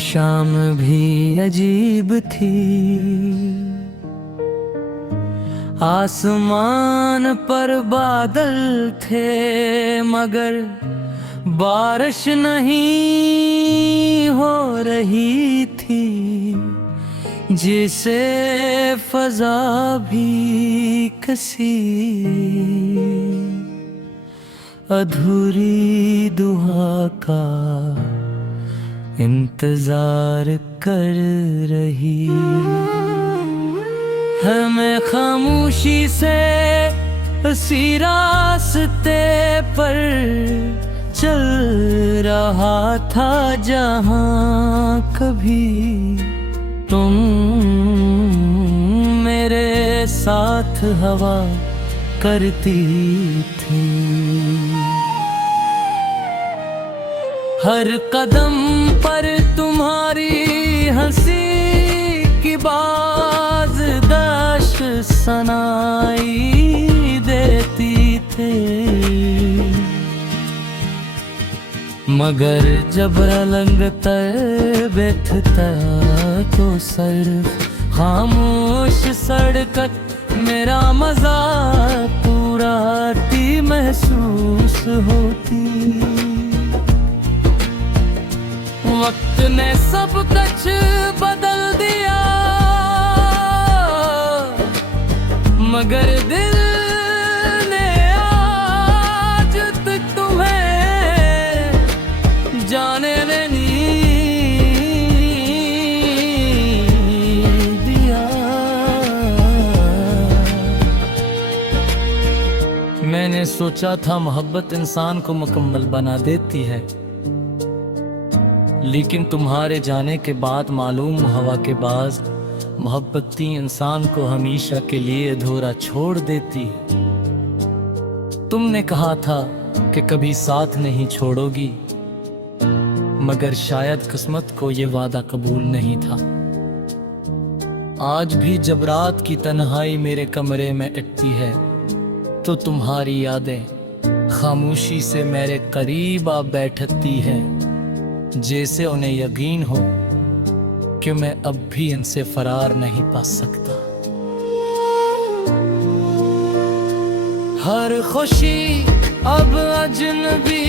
शाम भी अजीब थी। आसमान पर बादल थे मगर बारिश नहीं हो रही थी। जिसे फजा भी कसी अधूरी दुआ का इंतजार कर रही है। मैं खामोशी से उसी रास्ते पर चल रहा था जहां कभी तुम मेरे साथ हवा करती थी। हर कदम पर तुम्हारी हंसी की बाज़दाश्त सुनाई देती थी। मगर जब रंग तर बैठता तो सिर्फ खामोश सड़क मेरा मजा पूरा आती महसूस होती। वक्त ने सब कुछ बदल दिया मगर दिल ने आज तक तुम्हें जाने नहीं दिया। मैंने सोचा था मोहब्बत इंसान को मुकम्मल बना देती है, लेकिन तुम्हारे जाने के बाद मालूम हुआ के बाद मोहब्बती इंसान को हमेशा के लिए अधूरा छोड़ देती है। तुमने कहा था कि कभी साथ नहीं छोड़ोगी, मगर शायद किस्मत को ये वादा कबूल नहीं था। आज भी जब रात की तन्हाई मेरे कमरे में अटती है तो तुम्हारी यादें खामोशी से मेरे करीब आ बैठती है, जैसे उन्हें यकीन हो कि मैं अब भी इनसे फरार नहीं पा सकता। हर खुशी अब अजनबी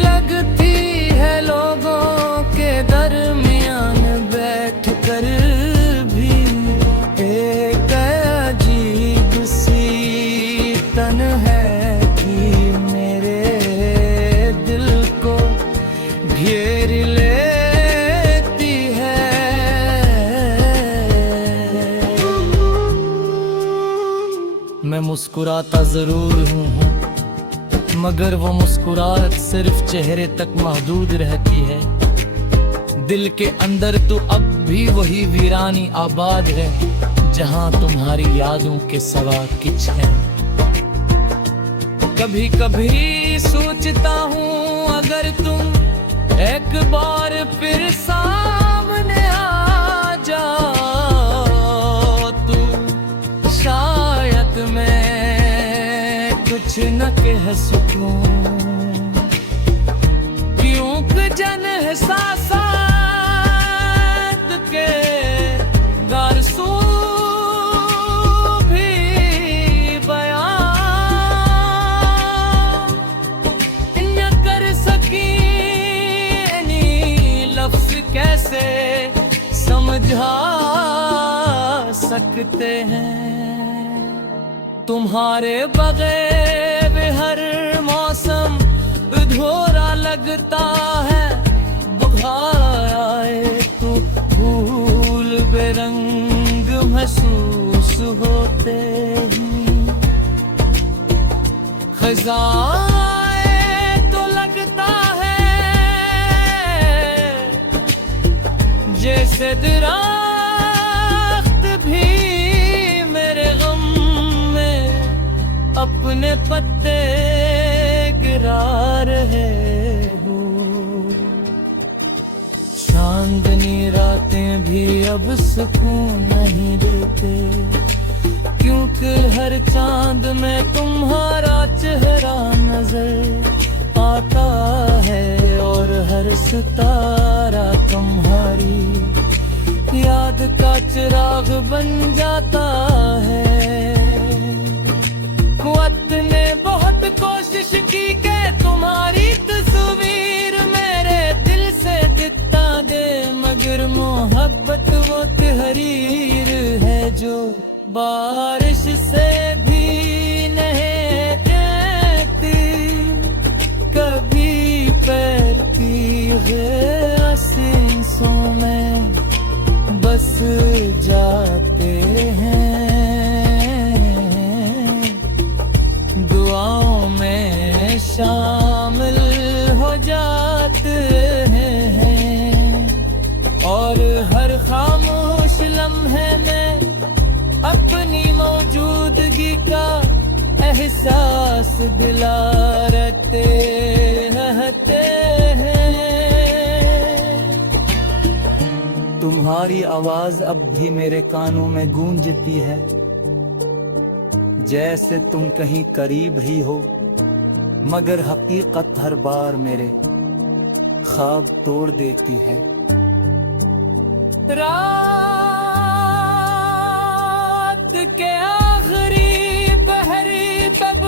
लगती है लोगों के दरमियान बैठकर भी। एक अजीब सी तन्हाई मेरे दिल को घेर लेती है। मैं मुस्कुराता जरूर हूँ मगर वो मुस्कुराहट सिर्फ चेहरे तक महदूद रहती है। दिल के अंदर तो अब भी वही वीरानी आबाद है जहाँ तुम्हारी यादों के सवा किच है। कभी कभी सोचता हूँ अगर तुम एक बार फिर सामने आ जाओ तो शायद मैं कुछ न कह सकूं, क्योंकि जन एहसासात के गारसू भी बयान न कर सकी कैसे समझा सकते हैं। तुम्हारे बगैर हर मौसम अधूरा लगता है। बुखार आए तो फूल बेरंग महसूस होते हैं। खज़ाए तो लगता है जैसे दरख्त भी मेरे गम में अपने पत्ते गिरा रहे हो। चांदनी रातें भी अब सुकून नहीं देते, क्योंकि हर चांद में तुम्हारा चेहरा नजर आता है और हर सितारा तुम्हारी याद का चिराग बन जाता है। वक्त ने बहुत कोशिश की कि तुम्हारी तस्वीर मेरे दिल से दिखता दे, मगर मोहब्बत वो तहरीर है जो बारिश से भी नहीं कहती, कभी पैर की आशीषों में बस जाते हैं, दुआओं में शामिल हो जाते हैं, और हर खामोश लम्हे में अपनी मौजूदगी का एहसास दिलाते रहते हैं। तुम्हारी आवाज अब भी मेरे कानों में गूंजती है, जैसे तुम कहीं करीब ही हो, मगर हकीकत हर बार मेरे ख्वाब तोड़ देती है। रात के आखिरी पहरी तब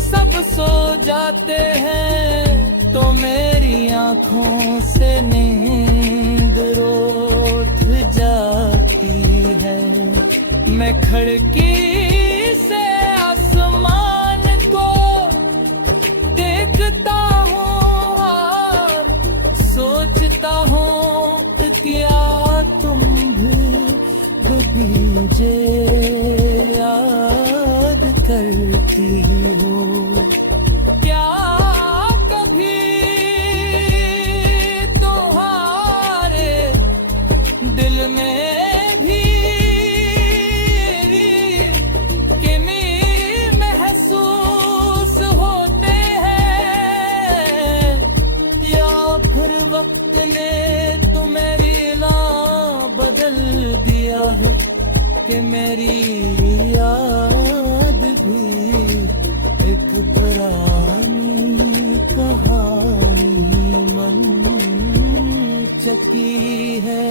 सब सो जाते हैं, तो मेरी आंखों से नींद रोत जाती है। मैं खिड़की से आसमान को देखता हूँ और सोचता हूँ क्या तुम भी मुझे याद करती हो, क्या कभी तुम्हारे दिल में भी किमी महसूस होते हैं, या फिर वक्त ने बदल दिया है कि मेरी याद भी एक पुरानी कहानी मन चकी है।